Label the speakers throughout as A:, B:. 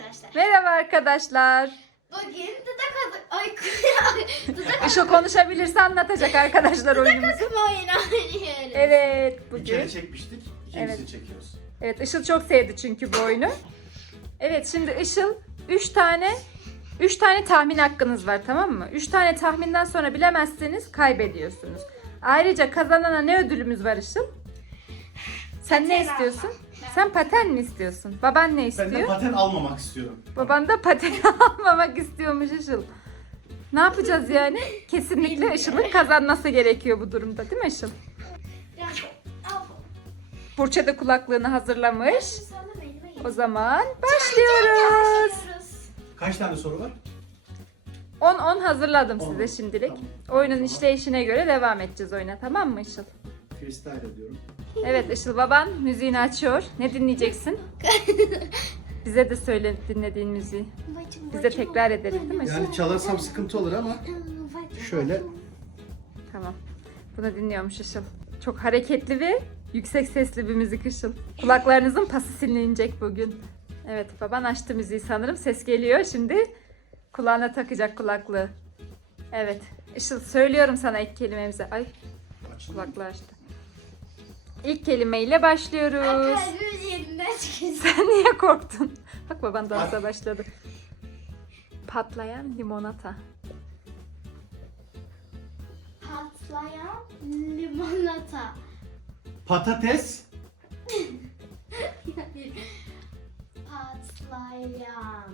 A: arkadaşlar.
B: Merhaba arkadaşlar.
A: Bugün dudak
B: Işıl konuşabilirse anlatacak arkadaşlar oyunumuzu.
A: akımı oyunu oynuyoruz.
B: Evet
C: Bir
B: bugün.
C: kere çekmiştik, ikincisini
B: Evet.
C: çekiyoruz.
B: Evet Işıl çok sevdi çünkü bu oyunu. Evet şimdi Işıl 3 tane tahmin hakkınız var, tamam mı? 3 tane tahminden sonra bilemezseniz kaybediyorsunuz. Ayrıca kazanana ne ödülümüz var Işıl? Sen ne
A: Paten
B: istiyorsun?
A: almak.
B: Sen paten mi istiyorsun? Baban ne
C: Ben de
B: istiyor?
C: paten almamak istiyorum.
B: Baban da paten almamak istiyormuş Işıl. Ne yapacağız yani? Kesinlikle Işıl'ın kazanması gerekiyor bu durumda, değil mi Işıl? Burça da kulaklığını hazırlamış. O zaman başlıyoruz.
C: Kaç tane soru var?
B: 10 hazırladım
C: 10.
B: size şimdilik.
C: Tamam.
B: Oyunun işleyişine göre devam edeceğiz oyuna, tamam mı Işıl?
C: Freestyle ediyorum.
B: Evet Işıl, baban müziğini açıyor. Ne dinleyeceksin? Bize de söyle dinlediğin müziği. Biz de tekrar ederiz, değil mi Işıl?
C: Yani çalarsam sıkıntı olur ama şöyle.
B: Tamam. Bunu dinliyormuş Işıl. Çok hareketli ve yüksek sesli bir müzik Işıl. Kulaklarınızın pası silinecek bugün. Evet, baban açtı müziği sanırım. Ses geliyor. Şimdi kulağına takacak kulaklığı. Evet. Işıl, söylüyorum sana ilk kelimemizi. Ay, kulaklığı açtı. İlk kelimeyle başlıyoruz.
A: Kalbimiz yerinden çıkıyor.
B: Sen niye korktun? Bak baban dansa başladı. Patlayan limonata.
A: Patlayan limonata.
C: Patates,
A: Patlayan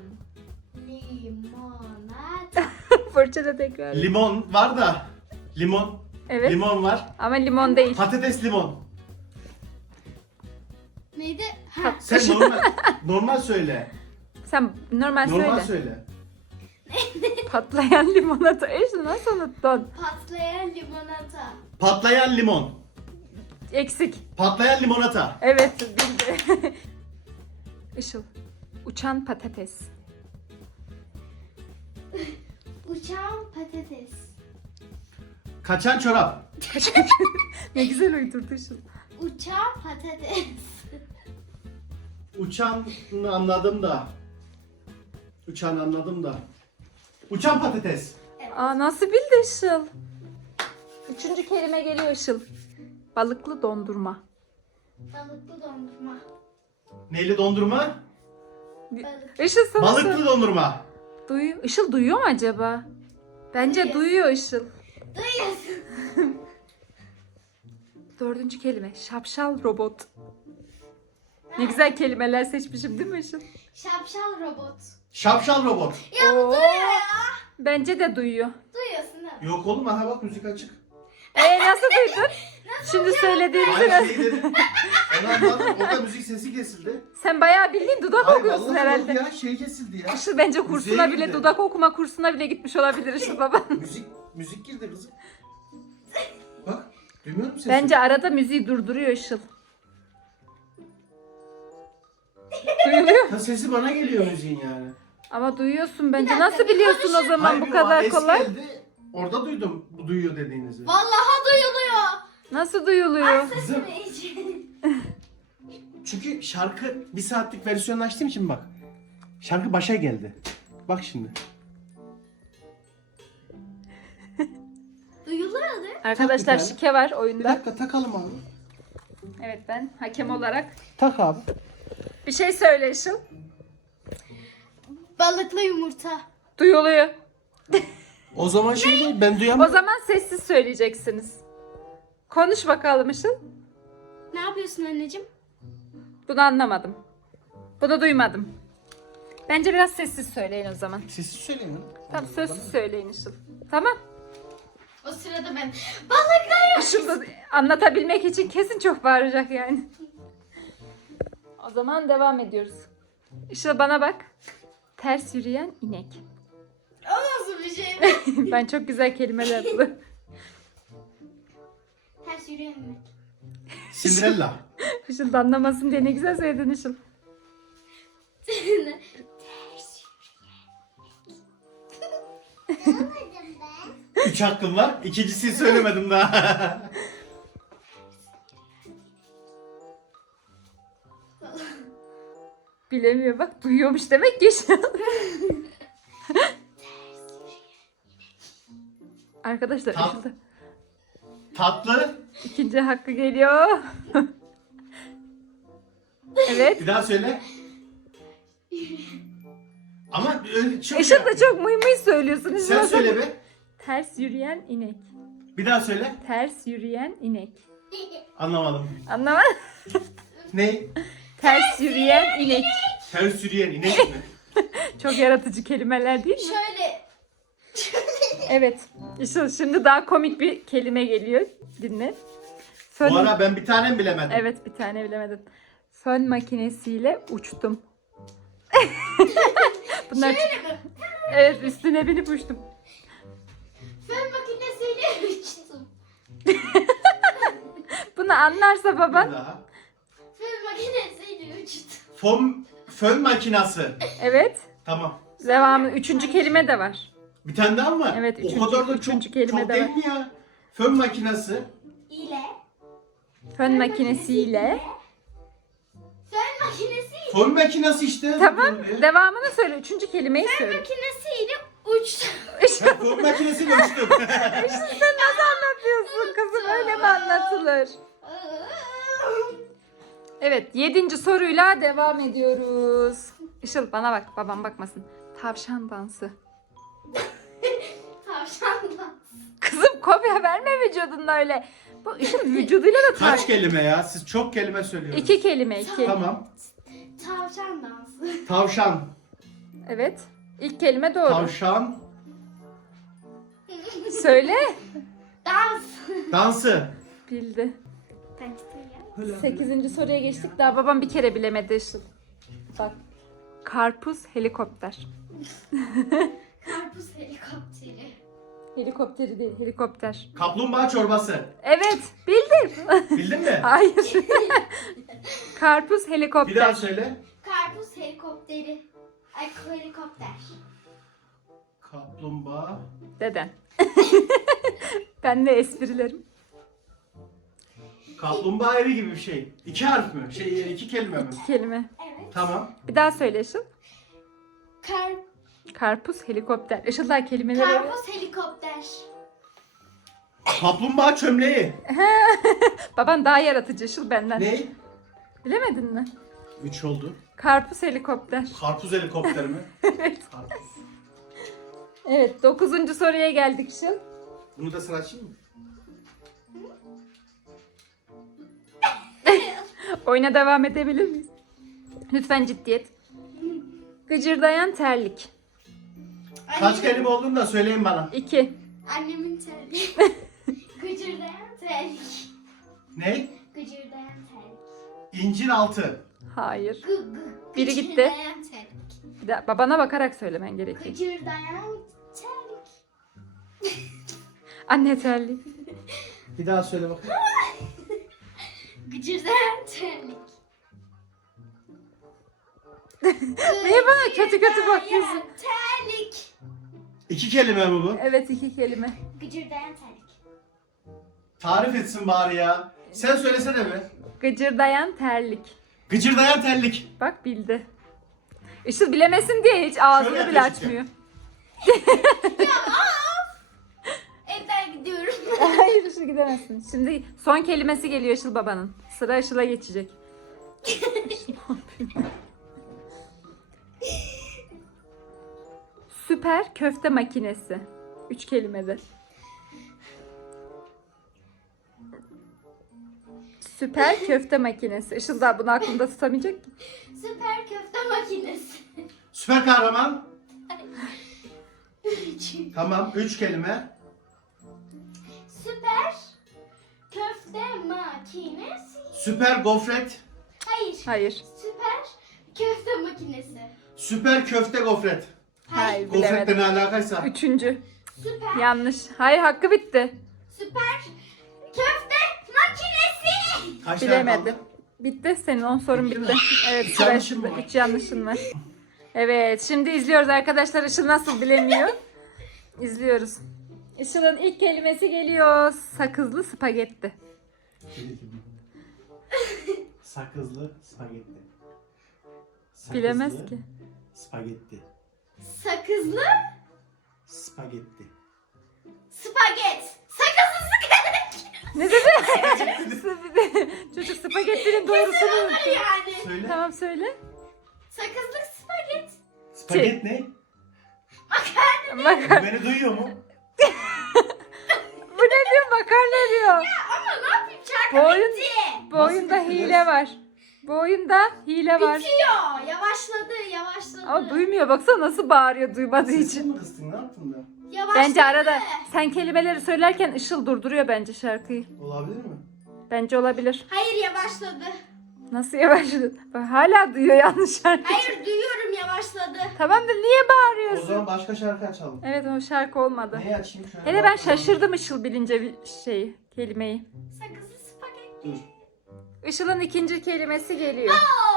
A: limonata.
B: Fırça da tekrar.
C: limon var da. Limon.
B: Evet.
C: Limon var.
B: Ama limon değil.
C: Patates limon.
A: Neydi? Ha.
C: Sen normal söyle.
B: Sen normal
C: Normal
B: söyle.
C: söyle.
B: Patlayan limonata. Eşi nasıl unuttun?
A: Patlayan limonata.
C: Patlayan limon.
B: Eksik.
C: Patlayan limonata.
B: Evet bildi. Işıl. Uçan patates.
A: Uçan patates.
C: Kaçan çorap.
B: Ne güzel uydurdu Işıl.
A: Uçan patates.
C: Uçanı anladım da. Uçan anladım da. Uçan patates.
B: Aa, nasıl bildi Işıl? Üçüncü kelime geliyor Işıl. Balıklı dondurma.
A: Balıklı dondurma.
C: Neyli dondurma?
A: Balık.
B: Işıl sana
C: Balıklı dondurma.
B: Işıl duyuyor mu acaba? Bence
A: Duyuyor.
B: duyuyor Işıl.
A: Duyuyorsun.
B: Dördüncü kelime. Şapşal robot. Ne güzel kelimeler seçmişim değil mi Işıl?
A: Şapşal robot.
C: Şapşal robot.
A: Ya bu
B: Oo.
A: duyuyor ya.
B: Bence de duyuyor.
A: Duyuyorsun değil mi?
C: Yok oğlum aha bak müzik açık.
B: Nasıl duydun? Şimdi söylediğinizi
C: Hayır
B: nasıl?
C: şey dedim. Onu anladım. Orada müzik sesi kesildi.
B: Sen bayağı bildiğin dudak
C: Hayır
B: okuyorsun
C: vallahi
B: herhalde.
C: yok ya şey kesildi ya.
B: Işıl bence kursuna
C: Müziğe
B: bile,
C: girdi.
B: dudak okuma kursuna bile gitmiş olabilir Işıl baba.
C: Müzik girdi kızım. Bak duymuyor musun sesi?
B: Bence arada müziği durduruyor Işıl. Duyuluyor.
C: Ha, sesi bana geliyor müziğin yani.
B: Ama duyuyorsun bence.
A: Bir dakika,
B: Nasıl
A: bir
B: biliyorsun o
A: konuşun.
B: zaman
C: Hayır,
B: bu
C: bir
B: kadar
C: ses
B: kolay?
C: geldi. Orada duydum bu duyuyor dediğinizi.
A: Vallahi duyuluyor.
B: Nasıl duyuluyor?
C: Kızım
A: Sesimi için.
C: çünkü şarkı bir saatlik versiyonu açtığım için bak. Şarkı başa geldi. Bak şimdi.
A: Duyuluyor değil mi?
B: Arkadaşlar
C: tane.
B: şike var
C: Bir
B: oyunda.
C: dakika takalım abi.
B: Evet, ben hakem olarak.
C: Tak abi.
B: Bir şey söyle Işıl.
A: Balıklı yumurta.
B: Duyuluyor.
C: O zaman şey değil ben
B: O
C: duyamam.
B: zaman sessiz söyleyeceksiniz. Konuş bakalım Işıl.
A: Ne yapıyorsun anneciğim?
B: Bunu anlamadım. Bunu duymadım. Bence biraz sessiz söyleyin o zaman.
C: Sessiz söyleyin lan.
B: Tamam, sözsüz söyleyin Işıl. Tamam.
A: O sırada ben balıklar
B: Işıl da anlatabilmek için kesin çok bağıracak yani. O zaman devam ediyoruz. Işıl bana bak. Ters yürüyen inek.
A: O nasıl bir şey?
B: Ben çok güzel kelimeler buluyorum.
A: Ters yürüyen inek.
C: Cinderella.
B: Işıl da anlamasın diye ne güzel söyledin Işıl.
A: Ters yürüyen.
C: 3 hakkım var. İkincisini söylemedim daha.
B: Bilemiyor bak. Duyuyormuş demek ki şu an. Arkadaşlar
C: Tam-
B: Işıl'da
C: Tatlı.
B: ikinci hakkı geliyor. Evet.
C: Bir daha söyle. Ama öyle çok
B: Işıl da çok mıy mıy söylüyorsun. Işıl
C: Sen
B: da-
C: söyle be.
B: Ters yürüyen inek.
C: Bir daha söyle.
B: Ters yürüyen inek.
C: Anlamadım.
B: Anlamadın?
C: Ne?
B: Ters yürüyen inek.
C: Ters yürüyen inek mi?
B: Çok yaratıcı kelimeler değil mi?
A: Şöyle.
B: Evet. Işıl şimdi daha komik bir kelime geliyor. Dinle. Fön...
C: Bu ara ben bir tane mi bilemedim?
B: Evet bir tane bilemedin. Fön makinesiyle uçtum. Bunlar...
A: Şöyle mi?
B: Evet üstüne binip uçtum.
A: Fön makinesiyle uçtum.
B: Bunu anlarsa
C: Bir
B: baban.
C: daha.
A: Fön makinesiyle uçtum.
C: Fön makinası.
B: Evet.
C: Tamam.
B: Devamı. Üçüncü kelime de var.
C: Bir tane daha mı var?
B: Evet,
C: O
B: üçüncü-
C: kadar da
B: üçüncü
C: çok,
B: kelime
C: çok
B: de
C: değil
B: var.
C: mi ya? Fön makinası.
A: İle.
B: Fön makinesiyle.
A: Fön makinesiyle.
C: Fön makinası işte.
B: Tamam.
C: Böyle.
B: Devamını söyle. Üçüncü kelimeyi söyle.
A: Makinesiyle uçtum.
C: Ben fön makinesiyle uçtum.
B: Sen nasıl anlatıyorsun kızım? Öyle mi anlatılır? Evet. 7. soruyla devam ediyoruz. Işıl bana bak. Babam bakmasın. Tavşan dansı.
A: Tavşandan.
B: Kızım kopya verme vücudunla öyle. Bu Işıl vücuduyla da
C: Kaç kelime ya? Siz çok kelime söylüyorsunuz.
B: 2 kelime 2.
C: Tamam.
A: Tavşan dansı.
C: Tavşan.
B: Evet. İlk kelime doğru.
C: Tavşan.
B: Söyle.
A: Dans.
C: Dansı.
B: Bildi.
A: Ben ya.
B: 8. soruya geçtik. Daha babam bir kere bilemedi Işıl. Bak. Karpuz helikopter.
A: Karpuz helikopteri.
B: Helikopteri değil, helikopter.
C: Kaplumbağa çorbası.
B: Evet, bildin.
C: Bildin mi?
B: Hayır. Karpuz
C: Bir daha
B: helikopter.
C: söyle.
A: Karpuz helikopteri. Ay helikopter.
C: Kaplumbağa.
B: Deden. Ben de esprilerim.
C: Kaplumbağa evi gibi bir şey. 2 harf mü? İki kelime mi?
B: İki kelime.
A: Evet.
C: Tamam.
B: Bir daha söyle Işıl.
A: Kar
B: Karpuz helikopter. Işıl daha kelimeleri...
A: Karpuz helikopter.
C: Kaplumbağa çömleği.
B: Baban daha yaratıcı Işıl benden.
C: Ne?
B: Bilemedin mi?
C: 3 oldu.
B: Karpuz helikopter.
C: Karpuz helikopteri mi?
B: Evet.
C: Karpuz.
B: Evet, 9. soruya geldik Işıl.
C: Bunu da sıra açayım mı?
B: Oyuna devam edebilir miyiz? Lütfen ciddiyet. Gıcırdayan terlik.
C: Kaç kelime olduğunu da söyleyin bana.
B: 2.
A: Annemin terliği. Gıcırdayan terlik.
C: Ne?
A: Gıcırdayan terlik.
C: İncir altı.
B: Hayır. Biri gitti.
A: Gıcırdayan terlik.
B: Bir de babana bakarak söylemen gerekiyor.
A: Gıcırdayan terlik.
B: Anne terliği.
C: Bir daha söyle bakayım.
A: Gıcırdayan terlik.
B: Niye bana kötü kötü bakıyorsun?
A: Gıcırdayan terlik.
C: 2 kelime mi bu?
B: Evet 2 kelime.
A: Gıcırdayan terlik.
C: Tarif etsin bari ya. Sen söylesene be.
B: Gıcırdayan terlik.
C: Gıcırdayan terlik.
B: Bak bildi. Işıl bilemesin diye hiç ağzını
C: Şöyle
B: bile
C: yapıyorsun.
B: açmıyor.
A: Ben gidiyorum.
B: Hayır Işıl gidemezsin. Şimdi son kelimesi geliyor Işıl babanın. Sıra Işıl'a geçecek. Işıl ne yapıyor? Süper köfte makinesi. 3 kelimede. Süper köfte makinesi. Işıl da bunu aklında tutamayacak ki.
A: Süper köfte makinesi.
C: Süper kahraman.
A: 3.
C: Tamam. 3 kelime.
A: Süper köfte makinesi.
C: Süper gofret.
A: Hayır.
B: Hayır.
A: Süper köfte makinesi.
C: Süper köfte gofret.
B: Hayır
C: Gofretle
B: bilemedim.
C: ne alakaysa.
B: 3.
A: Süper
B: Yanlış. Hayır hakkı bitti.
A: süper köfte makinesi.
C: Kaç tane
B: Bilemedim.
C: kaldı?
B: Bitti. Senin 10 sorun bitti. Evet
C: Üç
B: sıra
C: yanlışın
B: Işıl'da.
C: mı var?
B: 3 yanlışın var. Evet şimdi izliyoruz arkadaşlar. Işıl nasıl bilemiyor. İzliyoruz. Işıl'ın ilk kelimesi geliyor. Sakızlı spagetti.
C: Sakızlı spagetti.
B: Bilemez
C: Sakızlı
B: ki.
C: Spagetti.
A: Sakızlı
C: Spagetti.
A: spaget. Sakızlı spaget.
B: Ne dedi? Çocuk spagettinin doğrusunu unuttu.
A: Yani.
C: Söyle.
B: Tamam söyle.
A: Sakızlı spaget.
C: Spaget ne?
B: Makarna.
C: Bu beni duyuyor mu?
B: Bu ne diyor? Makarna diyor.
A: Ama ne yapayım şarkı
B: Bu oyun-
A: bitti.
B: Bu oyunda
C: bitti kız?
B: hile var. Bu oyunda hile var.
A: Bitiyor. Yavaşladı.
B: Ama duymuyor. Baksana nasıl bağırıyor duymadığı için.
C: Sesini mi kıstın? Ne yaptın da?
A: Yavaşladı.
B: Bence arada sen kelimeleri söylerken Işıl durduruyor bence şarkıyı.
C: Olabilir mi?
B: Bence olabilir.
A: Hayır yavaşladı.
B: Nasıl yavaşladın? Bak hala duyuyor yanlış şarkı.
A: Hayır duyuyorum yavaşladı.
B: Tamamdır niye
C: O
B: bağırıyorsun?
C: zaman başka şarkı açalım.
B: Evet o şarkı olmadı.
C: Neyi açayım şöyle?
B: Hele ben
C: bakayım.
B: şaşırdım Işıl bilince bir şeyi, kelimeyi.
A: Sakızlı spaget.
C: Dur.
B: Işıl'ın ikinci kelimesi geliyor.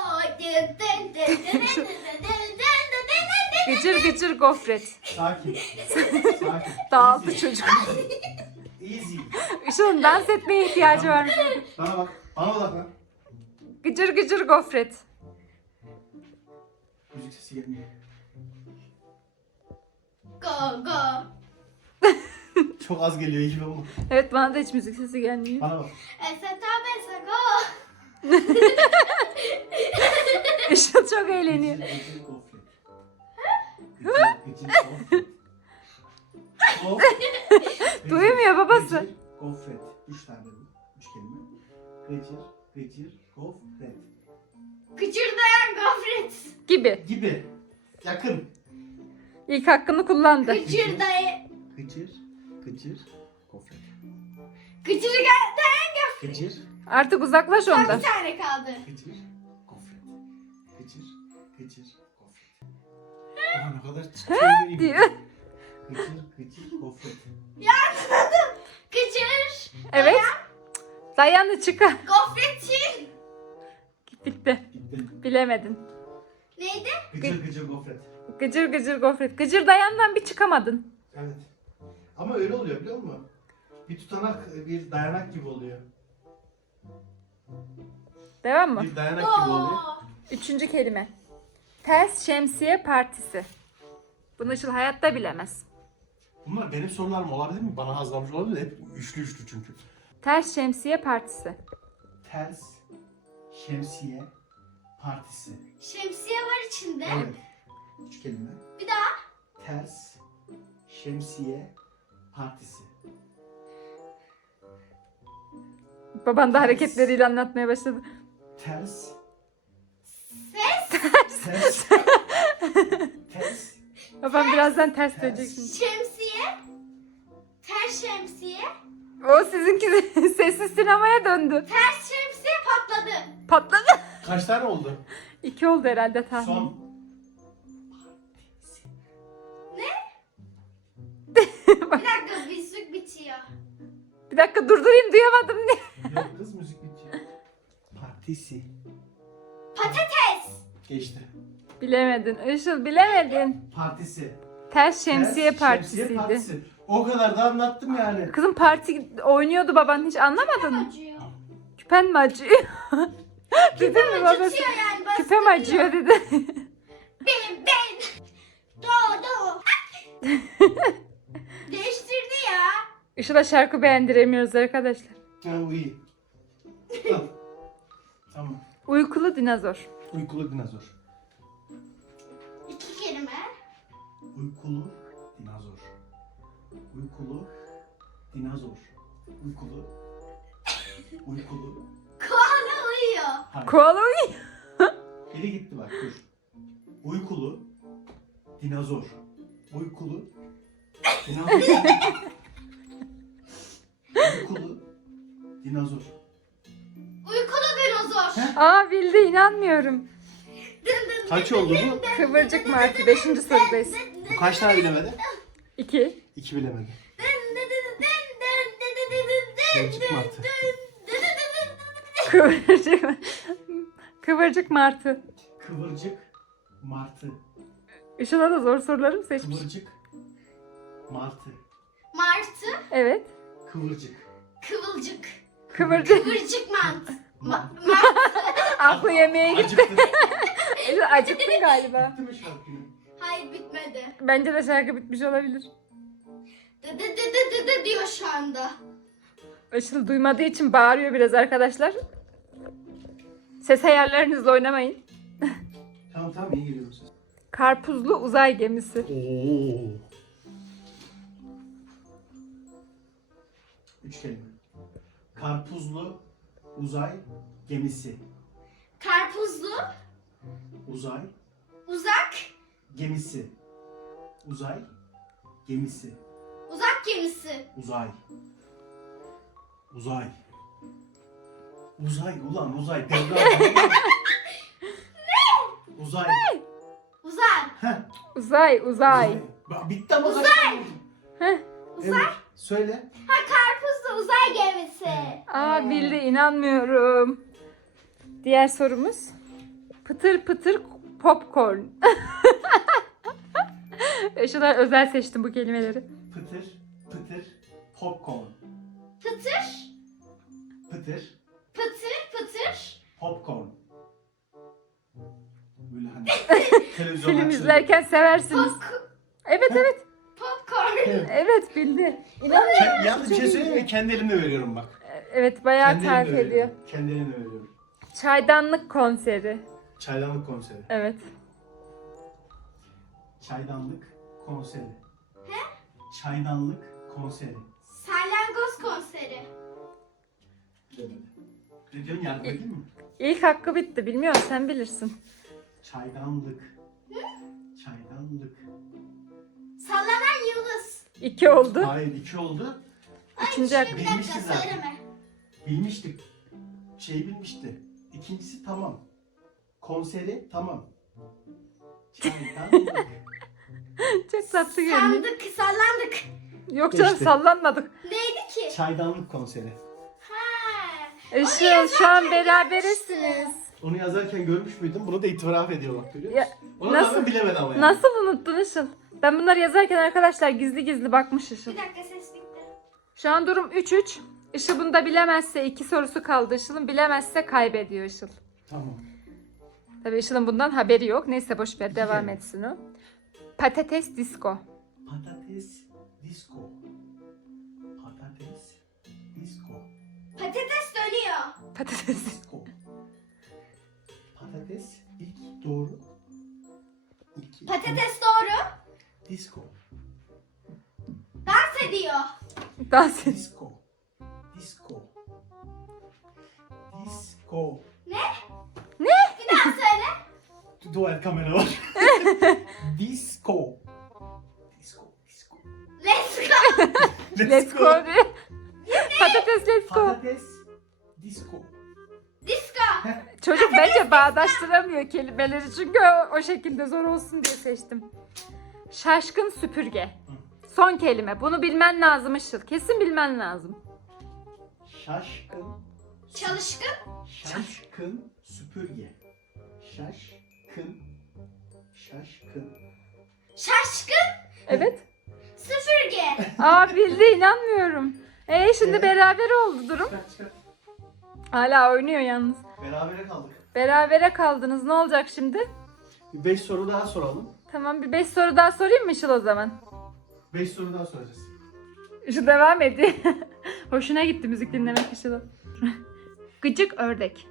B: Gıcır gıcır gofret.
C: Sakin. Sakin.
B: Dağıldı
C: Easy.
B: çocuk.
C: Easy.
B: Işıl'ın dans etmeye ihtiyacı var.
C: Bana bak. Bana odaklan.
B: Gıcır gıcır gofret.
C: Müzik sesi gelmiyor.
A: Go go.
C: Çok az geliyor gibi ama.
B: Evet bana da hiç müzik sesi gelmiyor.
C: Bana bak.
A: Eseta besa go.
B: Işıl çok eğleniyor.
C: Gıcır gofret. Gıcır gofret. Gofret.
B: Duymuyor babası.
C: Gıcır gofret. 3 tane bu. 3 kelime. Gıcır gofret.
A: Gıcırdayan gofret.
B: Gibi.
C: Gibi. Yakın.
B: İlk hakkını kullandı.
A: Gıcırdayan.
C: Gıcır gofret.
A: Gıcırdayan
C: Gıcır
B: Artık uzaklaş
A: gofret.
B: ondan.
A: Bir tane kaldı.
C: gofret. Gıcır gofret. Aa ne kadar çıkıyor.
B: Diyor.
C: Gıcır gofret.
A: Yardım. Gıcır.
B: Evet. Dayanı çıkar.
A: Gofretçi.
B: Bitti.
C: Gitti.
B: Bilemedin.
A: Neydi?
C: Gıcır gofret.
B: Gıcır gıcır gofret. Gıcır dayandan bir çıkamadın.
C: Evet. Ama öyle oluyor biliyor musun? Bir tutanak, bir dayanak gibi oluyor.
B: Devam mı?
C: Bir dayanak gibi oluyor.
A: Oo.
B: Üçüncü kelime. Ters şemsiye partisi. Bunu Işıl hayatta bilemez.
C: Bunlar benim sorularım olabilir mi? Bana hazırlamış olabilir mi? Hep üçlü çünkü.
B: Ters şemsiye partisi.
C: Ters şemsiye partisi.
A: Şemsiye var içinde.
C: Evet. 3 kelime.
A: Bir daha.
C: Ters şemsiye partisi.
B: Baban da hareketleriyle anlatmaya başladı.
C: Ters.
A: Ses.
C: Ters. Ters.
B: Babam birazdan ters diyecek şimdi.
A: Şemsiye. Ters şemsiye.
B: O sizinki sessiz sinemaya döndü.
A: Ters şemsiye patladı.
B: Patladı.
C: Kaç tane oldu?
B: 2 oldu herhalde tahmin.
C: Son.
A: Bir dakika müzik bitiyor.
B: Bir dakika durdurayım duyamadım ne?
C: Yok kız müzik bitiyor. Partisi.
A: Patates.
C: Geçti.
B: Bilemedin. Işıl bilemedin.
C: Partisi.
B: Ters şemsiye
C: Ters
B: partisiydi.
C: Şemsiye partisi. O kadar da anlattım yani.
B: Kızım parti oynuyordu baban hiç anlamadın mı?
A: Acıyor.
B: Küpen mi acıyor? Dedin mi babası?
A: Acıtıyor yani. Bastırıyor.
B: Küpem acıyor dedi.
A: Ben. Doğdu. Değiştirdi ya.
B: Işıl'a şarkı beğendiremiyoruz arkadaşlar.
C: Ha bu iyi. Al. Tamam.
B: Uykulu dinozor.
C: Uykulu dinozor.
A: 2 kelime.
C: Uykulu dinozor. Uykulu dinozor. Uykulu. Uykulu.
A: Koala uyuyor.
C: Hayır.
B: Koala uy.
C: Biri gitti bak dur. Uykulu dinozor. Uykulu dinozor. Uykulu dinozor.
A: Uykulu dinozor.
B: Aa bildi inanmıyorum.
C: Kaç oldu bu?
B: Kıvırcık martı 5. sorudayız.
C: Bu kaç tane bilemedi?
B: 2.
C: 2 bilemedi. Kıvırcık martı.
B: Kıvırcık. Kıvırcık martı.
C: Kıvırcık martı.
B: Işıl'a da zor soruları mı seçmiş?
C: Kıvırcık martı.
A: Martı.
B: Evet.
C: Kıvırcık.
A: Kıvılcık.
B: Kıvırcık.
A: Kıvırcık mantı.
C: Ma-
A: Martı.
B: Aklı yemeğe gitti.
C: Acıktı.
B: Işıl acıktın galiba.
C: Bitti mi şarkı?
A: Hayır bitmedi.
B: Bence de şarkı bitmiş olabilir.
A: Dı diyor şu anda.
B: Işıl duymadığı için bağırıyor biraz arkadaşlar. Ses ayarlarınızla oynamayın.
C: Tamam iyi geliyor ses.
B: Karpuzlu uzay gemisi.
C: Oo. 3 kelime. Karpuzlu uzay gemisi.
A: Karpuzlu,
C: Uzay
A: uzak,
C: gemisi. Uzay gemisi.
A: uzak gemisi.
C: Uzay. Uzay. Uzay ulan uzay. Ne? Uzay.
A: Uzak.
C: Heh.
B: Uzay.
C: Bitti ama uzay.
B: Heh.
C: Evet. Söyle.
A: Ha karpuzlu uzay gemisi.
B: Aa bildi, inanmıyorum. Diğer sorumuz. Pıtır pıtır popcorn. Işıl'a özel seçtim bu kelimeleri.
C: Pıtır pıtır popcorn.
A: Pıtır,
C: Pıtır
A: pıtır,
C: popcorn. Böyle hani televizyon
B: Film
C: açılıyor.
B: izlerken seversiniz. Evet.
A: popcorn.
B: Evet bildi.
C: Yalnız bir şey söyleyeyim mi? Kendi elimle veriyorum bak.
B: Evet bayağı
C: Kendi
B: tarif
C: elimle
B: ediyor.
C: veriyorum. Kendi elimle veriyorum.
B: Çaydanlık konseri.
C: Çaydanlık konseri.
B: Evet.
C: Çaydanlık konseri. Çaydanlık konseri.
A: Salyangoz konseri.
C: Ne diyorsun, yardım edeyim mi?
B: İlk hakkı bitti. Bilmiyorum, sen bilirsin.
C: Çaydanlık. Çaydanlık.
A: Sallanan yıldız.
B: 2 oldu.
C: Hayır 2 oldu.
B: Üçüncü hakkı.
A: Bir dakika
C: Bilmişti zaten.
A: söyleme.
C: Bilmiştik. Bilmişti. İkincisi tamam. Konseri tamam. Çaydanlık.
B: Çok tatlı görünüyor.
A: Sandık, sallandık.
B: Yok canım,
C: İşte.
B: sallanmadık.
A: Neydi ki?
C: Çaydanlık konseri.
A: Ha.
B: Işıl şu an berabersiniz.
C: Onu yazarken görmüş müydün? Bunu da itiraf ediyor bak, görüyor
B: Ya,
C: musun? Ona
B: nasıl-
C: rağmen bilemedi ama yani.
B: Nasıl unuttun Işıl? Ben bunları yazarken arkadaşlar gizli gizli bakmış Işıl.
A: Bir dakika ses bitti.
B: Şu an durum 3-3. Işıl bunu da bilemezse 2 sorusu kaldı Işıl'ın. Bilemezse kaybediyor Işıl.
C: Tamam.
B: Tabii Işıl'ın bundan haberi yok. Neyse boş ver,
C: İki
B: devam
C: kelime.
B: etsin o. Patates disco.
C: Patates disco. Patates disco.
A: Patates dönüyor.
B: Patates.
C: Disco. Patates ilk doğru. İki.
A: Patates doğru.
C: Disco.
A: Dans ediyor.
B: Dans et.
C: Disco. Disco. Disco.
A: Bir daha söyle.
C: Dual kamera var. Disco. Disco. Disco.
A: Let's go.
B: Let's go diye. Patates let's go.
C: Patates disco.
A: Disco.
B: Çocuk bence bağdaştıramıyor kelimeleri çünkü o şekilde zor olsun diye seçtim. Şaşkın süpürge. Son kelime. Bunu bilmen lazım Işıl. Kesin bilmen lazım.
C: Şaşkın.
A: Çalışkın.
C: Şaşkın süpürge. Şaşkın. Şaşkın.
A: Şaşkın.
B: Evet.
A: Süpürge.
B: Aa bildi, inanmıyorum. Şimdi beraber oldu durum.
C: Çıkar.
B: Hala oynuyor yalnız.
C: Berabere kaldık.
B: Berabere kaldınız. Ne olacak şimdi?
C: 5 soru daha soralım.
B: Tamam, bir 5 soru daha sorayım mı Işıl o zaman?
C: 5 soru daha soracağız.
B: Işıl devam ediyor. Hoşuna gitti müzik dinlemek Işıl'ın. Gıcık ördek.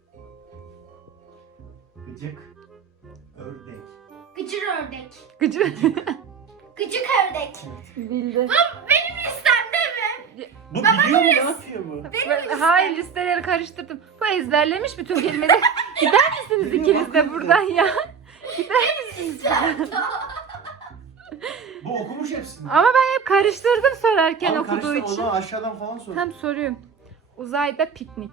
C: Gıcık. Ördek.
A: Gıcır ördek.
B: Gıcık.
A: Gıcık ördek.
B: Bildi.
A: Benim listemde mi?
C: Bu biliyor mu? Ne yapıyor bu?
B: Hayır, listeleri karıştırdım. Bu ezberlemiş bütün kelimeleri. Gider misiniz ikiniz de buradan ya? Gider misiniz?
C: Bu okumuş hepsini.
B: Ama ben hep karıştırdım sorarken
C: Ama
B: okuduğu
C: karıştı, o
B: için.
C: zaman aşağıdan falan sor.
B: Tam soruyorum. Uzayda piknik.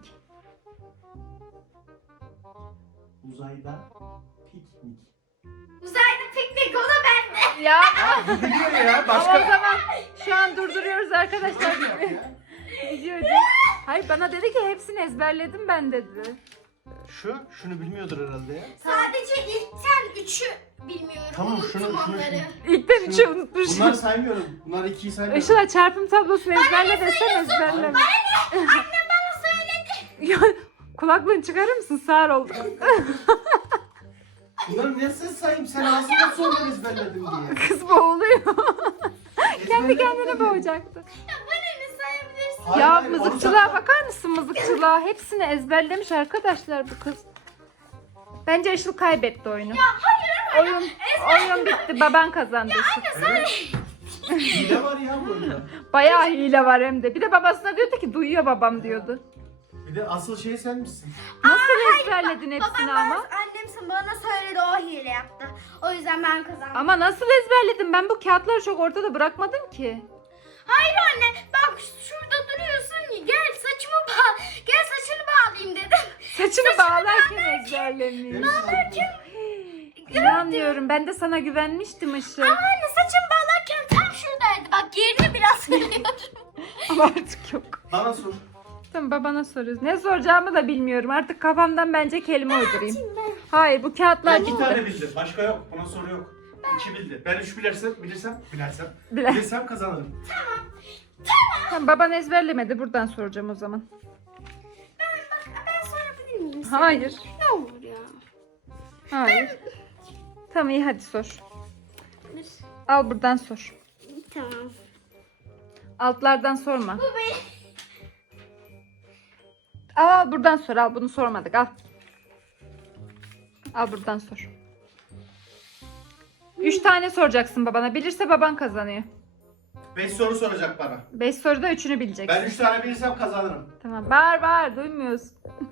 C: Uzayda piknik.
A: Uzayda piknik, o da bende.
B: Ya
C: Bu biliyor ya.
B: ama o
C: Başka.
B: zaman şu an durduruyoruz arkadaşlar.
C: Ya.
B: Gidiyor. Hayır, bana dedi ki hepsini ezberledim ben dedi.
C: Şunu bilmiyordur herhalde ya.
A: Sadece ilkten 3'ü bilmiyorum.
C: Tamam,
A: Unuttum
C: şunu-
A: onları.
B: İlkten üçü unutmuşum.
C: Bunları saymıyorum. Bunlar 2'yi saymıyorum.
B: Işıl'a çarpım tablosunu ezberle desem ezberlem.
A: Annem bana söyledi.
B: Ya, Kulaklığını çıkarır mısın? Sağır oldu.
C: Bunları ne ses sayayım? Sen ağzından sonra ezberledin diye.
B: Kız boğuluyor. Kendi kendine boğacaktı.
A: Ya bana ne sayabilirsin?
C: Hayır,
B: Ya
C: hayır,
B: mızıkçılığa bakar mısın, mızıkçılığa? Hepsini ezberlemiş arkadaşlar bu kız. Bence Işıl kaybetti oyunu. Ya hayır ama. Oyun bitti. Baban kazandı. Işıl.
C: Evet. Hile var ya bu oyunda.
B: Bayağı hile var hem de. Bir de babasına diyordu ki duyuyor babam diyordu.
C: Bir de asıl şey sen misin?
B: Nasıl ezberledin hepsini
A: Babam
B: ama?
A: annem bana söyledi, o hile yaptı. O yüzden ben kazandım.
B: Ama nasıl ezberledin? Ben bu kağıtları çok ortada bırakmadım ki.
A: Hayır anne, bak şurada duruyorsun. Gel saçımı gel saçını bağlayayım dedim.
B: Saçını bağlarken ezberlemiş.
C: Bağlarken.
B: İnanmıyorum. Ben de sana güvenmiştim Işıl.
A: Ama anne saçımı bağlarken tam şuradaydı. Bak yerini biraz söylüyorum.
B: Ama artık yok.
C: Bana sor.
B: Tamam, babana soruyoruz. Ne soracağımı da bilmiyorum. Artık kafamdan bence kelime uydurayım. Hayır, bu kağıtlar
C: İki
B: gitti.
C: tane bildi. Başka yok. Buna soru yok. İki bildi. Ben üç bilirsem
B: Biler.
C: bilirsem kazanırım.
B: Tamam, baban ezberlemedi. Buradan soracağım o zaman.
A: Ben sorabilir miyim?
B: Hayır.
A: Ne olur ya.
B: Hayır. Tamam, iyi, hadi sor. Al buradan sor.
A: Tamam.
B: Altlardan sorma.
A: Bu benim.
B: Al buradan sor. Al, bunu sormadık. Al. Al buradan sor. 3 tane soracaksın babana. Bilirse baban kazanıyor.
C: 5 soru soracak bana.
B: 5 soruda 3'ünü bileceksin.
C: Ben 3 tane bilirsem kazanırım.
B: Tamam. Bağır duymuyoruz.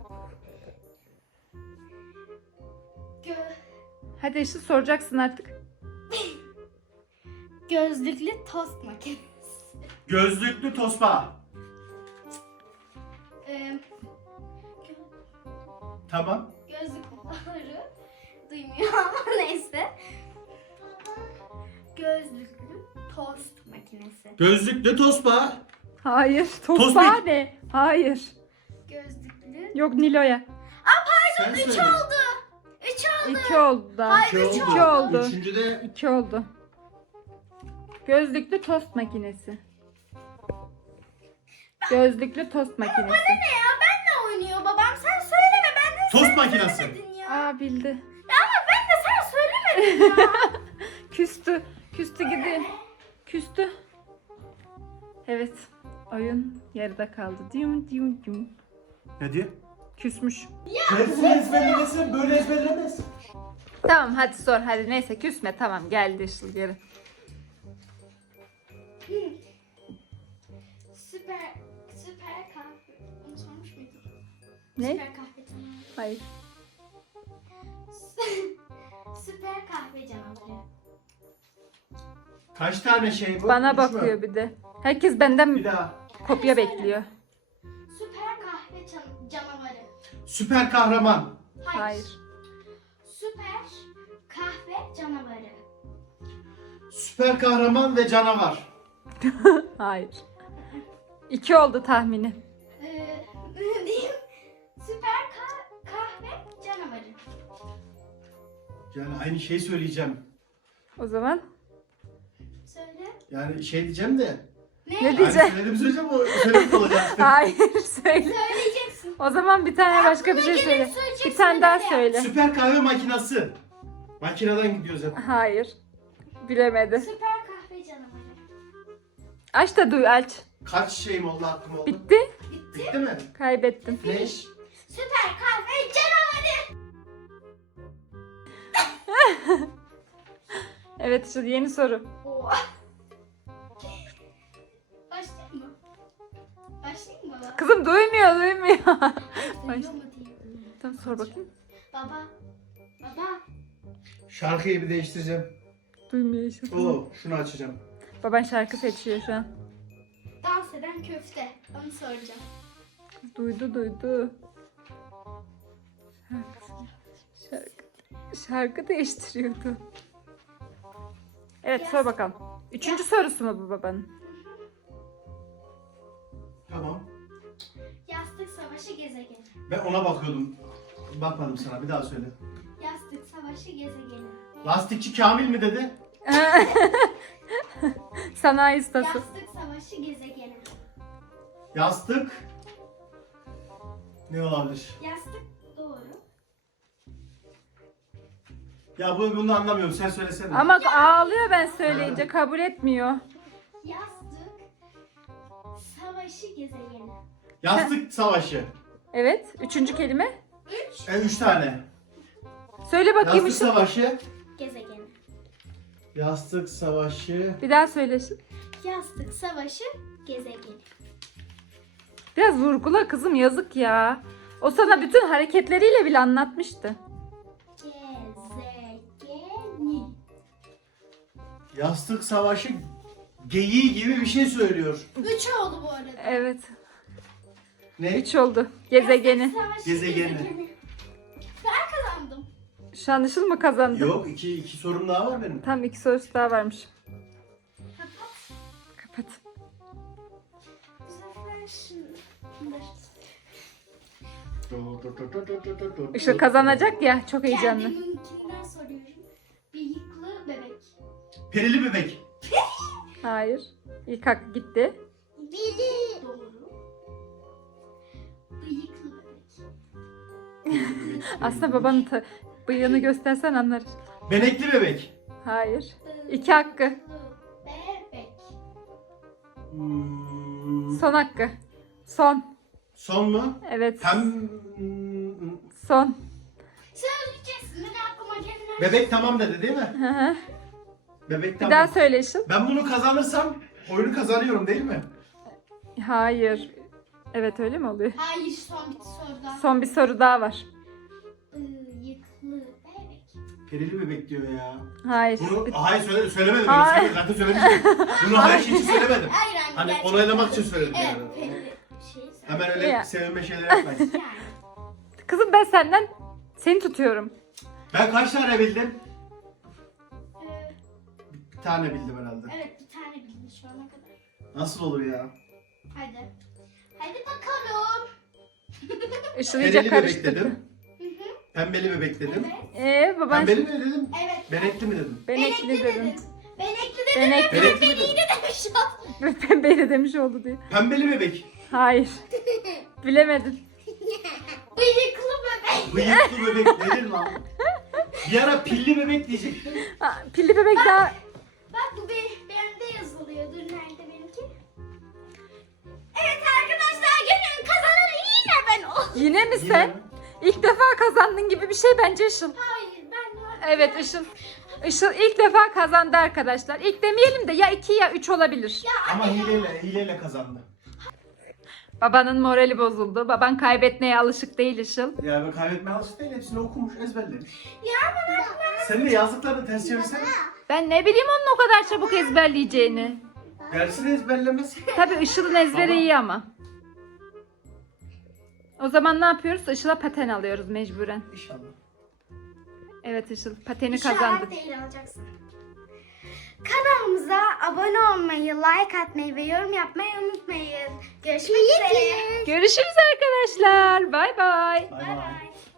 B: Hadi işte soracaksın artık.
A: Gözlüklü tost makinesi.
C: Gözlüklü tosba. Tamam.
A: Gözlükleri duymuyor ama neyse. Gözlüklü tost makinesi.
C: Gözlüklü tosba.
B: Hayır.
C: Tost
B: Tosbağa
C: mu?
B: ne? Hayır.
A: Gözlüklü.
B: Yok, Nilo'ya.
C: Sen
A: 3
C: söyle.
A: oldu. 3 oldu.
B: 2 oldu daha.
A: Hayır, üç
B: 2 oldu.
C: Üçüncüde
B: 2 oldu. Gözlüklü tost makinesi. Gözlüklü tost makinesi.
A: Ne ya, benle oynuyor babam. Sen söyleme, ben de
C: tost makinesi.
A: söylemedin ya.
B: Aa, bildi.
A: Ya ama ben de sen söylemedin ya.
B: Küstü. Küstü gidiyor. Küstü. Evet. Oyun yarıda kaldı. Diyum diyum diyum.
C: Ne diyor?
B: Küsmüş.
C: Hepsini ezberlemesin, böyle ezberlemez.
B: Tamam, hadi sor. Hadi neyse, küsme. Tamam, geldi Işıl geri.
A: Süper kahve. Onu sormuş muydun?
B: Ne?
A: Süper kahve canavarı.
B: Hayır.
A: Süper kahve canavarı.
C: Kaç tane şey bu?
B: Bana
C: Üç mü?
B: bakıyor bir de. Herkes benden
C: Bir daha.
B: kopya bekliyor.
A: Süper kahve canavarı.
C: Süper kahraman.
B: Hayır.
A: Süper kahve canavarı.
C: Süper kahraman ve canavar.
B: Hayır. 2 oldu tahmini.
A: Ne diyeyim? Süper kahve canavarı.
C: Yani aynı şeyi söyleyeceğim.
B: O zaman
A: Söyle.
C: Yani şey diyeceğim de.
B: ne
C: Yani
B: diyeceğim?
C: söylediğimi söyleyeceğim o söylemiş olacak.
B: Hayır, söyle.
A: Söyleyeceksin.
B: O zaman bir tane başka bir şey
A: gelip
B: söyle.
A: söyleyeceksin,
B: Bir tane daha
A: öyle yap.
B: söyle.
C: Süper kahve makinası. Makineden gidiyoruz hep.
B: Hayır. Bilemedi.
A: Süper kahve canavarı.
B: Aç da duy, aç.
C: Kaç şeyim oldu hakkım oldu?
B: Bitti.
C: Bitti mi?
B: Kaybettin.
C: Ne iş?
A: Süper kahve canavarı.
B: Evet, şimdi yeni soru.
A: Oha. Başlayayım mı? Başlayayım mı baba?
B: Kızım duymuyor.
A: Duyuyor mu diyeyim.
B: Tamam, sor bakayım.
A: Baba. Baba.
C: Şarkıyı bir değiştireceğim.
B: Duymuyor işte.
C: Oo, şunu açacağım.
B: Baban şarkı seçiyor şu an.
A: Dans eden köfte. Onu soracağım.
B: Duydu. Şarkı değiştiriyordu. Evet, sor bakalım. 3. sorusu mu bu babanın?
C: Tamam.
A: Yastık savaşı gezegeni.
C: Ben ona bakıyordum. Bakmadım sana, bir daha söyle.
A: Yastık savaşı gezegeni.
C: Lastikçi Kamil mi dedi?
B: Sanayi ustası.
A: Yastık savaşı gezegeni.
C: Yastık. Ne olabilir?
A: Yastık doğru.
C: Ya bunu anlamıyorum. Sen söylesene.
B: Ama ağlıyor ben söyleyince, kabul etmiyor.
A: Yastık savaşı gezegeni.
C: Yastık savaşı.
B: Evet. Üçüncü kelime.
A: 3
C: 3 tane.
B: Söyle bakayım
C: Yastık
B: Işıl.
C: savaşı.
A: gezegeni.
C: Yastık savaşı.
B: Bir daha söyle Işıl.
A: Yastık savaşı gezegeni.
B: Biraz vurgula kızım, yazık ya. O sana bütün hareketleriyle bile anlatmıştı.
A: Gezegeni.
C: Yastık savaşı geyiği gibi bir şey söylüyor.
A: 3 oldu bu arada.
B: Evet.
C: Ne?
B: 3 oldu. Gezegeni.
A: Yastık savaşı
C: Gezegeni.
A: Ben kazandım.
B: Şu an Işıl mı kazandı?
C: Yok, iki sorum daha var benim.
B: Tam 2 sorusu daha varmış. Kapat.
A: Bu sefer şimdi.
B: Işıl kazanacak ya, çok heyecanlı.
A: Kendiminkinden soruyorum. Bıyıklı bebek.
C: Perili bebek.
B: Hayır. İlk hakkı gitti.
A: Bili. Doğru. Bıyıklı bebek.
B: Aslında babanın bıyığını göstersen anlar.
C: Benekli bebek.
B: Hayır. 2 hakkı.
A: Bebek.
B: Son hakkı. Son.
C: Son mu?
B: Evet.
C: Hem
B: Son.
A: Söyleyeceksin. Ben aklıma gelen.
C: bebek tamam dedi değil mi?
B: Hı hı.
C: Bebek
B: Bir
C: tamam.
B: daha söyle Işıl.
C: Ben bunu kazanırsam oyunu kazanıyorum değil mi?
B: Hayır. Evet, öyle mi oluyor?
A: Hayır, son bir soru daha.
B: Son bir soru daha var.
A: Bıyıklı bebek.
C: Perili bebek diyor ya.
B: Hayır.
C: Bunu hayır söylemedim.
B: Hayır.
C: Zaten söylemiştim. Bunu her şey için söylemedim.
A: Hayır anne.
C: Hani
A: gerçekten.
C: onaylamak için söyledim
A: Evet,
C: yani.
A: belli şey.
C: Hemen öyle
B: Ya.
C: sevinme şeyler yapmayın.
A: Yani.
B: Kızım ben seni tutuyorum.
C: Ben kaç tane bildim?
A: Ee,
C: Bir tane bildim herhalde.
A: evet, bir tane bildim şu ana kadar.
C: Nasıl olur ya?
A: Hadi. Hadi bakalım.
B: Işıl iyice
C: Perili bebek
B: karıştırdı.
C: dedim. Pembeli bebek dedim.
A: Evet.
B: Baban
C: Pembeli mi dedim?
A: Evet.
C: Benekli mi dedim?
B: benekli dedim.
A: Benekli dedim.
B: Benekli.
C: Benekli mi dedim?
A: Demiş o.
B: Pembeyle demiş oldu diye.
C: Pembeli bebek.
B: Hayır. Bilemedin.
A: Bıyıklı bebek.
C: Bıyıklı bebek nedir lan? Bir ara pilli bebek diyecektim.
B: Pilli bebek daha...
A: Bak bu bende yazılıyor. Dur nerede benimki? Evet arkadaşlar, günün kazananı yine ben oldum.
B: Yine mi
C: Yine
B: sen?
C: mi?
B: İlk defa kazandın gibi bir şey bence Işıl.
A: Hayır ben
B: Evet Işıl. Işıl ilk defa kazandı arkadaşlar. İlk demeyelim de ya 2 ya 3 olabilir.
C: Ama hileyle kazandı.
B: Babanın morali bozuldu. Baban kaybetmeye alışık değil Işıl.
C: Ya ben kaybetmeye alışık değil. Hepsini okumuş, ezberlemiş.
A: Ya ben
C: Senin de yazdıklarını ters çevirsene.
B: Ben ne bileyim onun o kadar çabuk ezberleyeceğini.
C: Dersini ezberlemez.
B: Tabii Işıl'ın ezberi
C: Baba.
B: iyi ama. O zaman ne yapıyoruz? Işıl'a paten alıyoruz mecburen.
C: İnşallah.
B: Evet Işıl pateni
A: İnşallah
B: kazandı.
A: değil alacaksın. Kanalımıza abone olmayı, like atmayı ve yorum yapmayı unutmayın. Görüşmek üzere.
B: Görüşürüz arkadaşlar. Bay bay.
C: Bay
A: Bay
C: bay.
A: bay.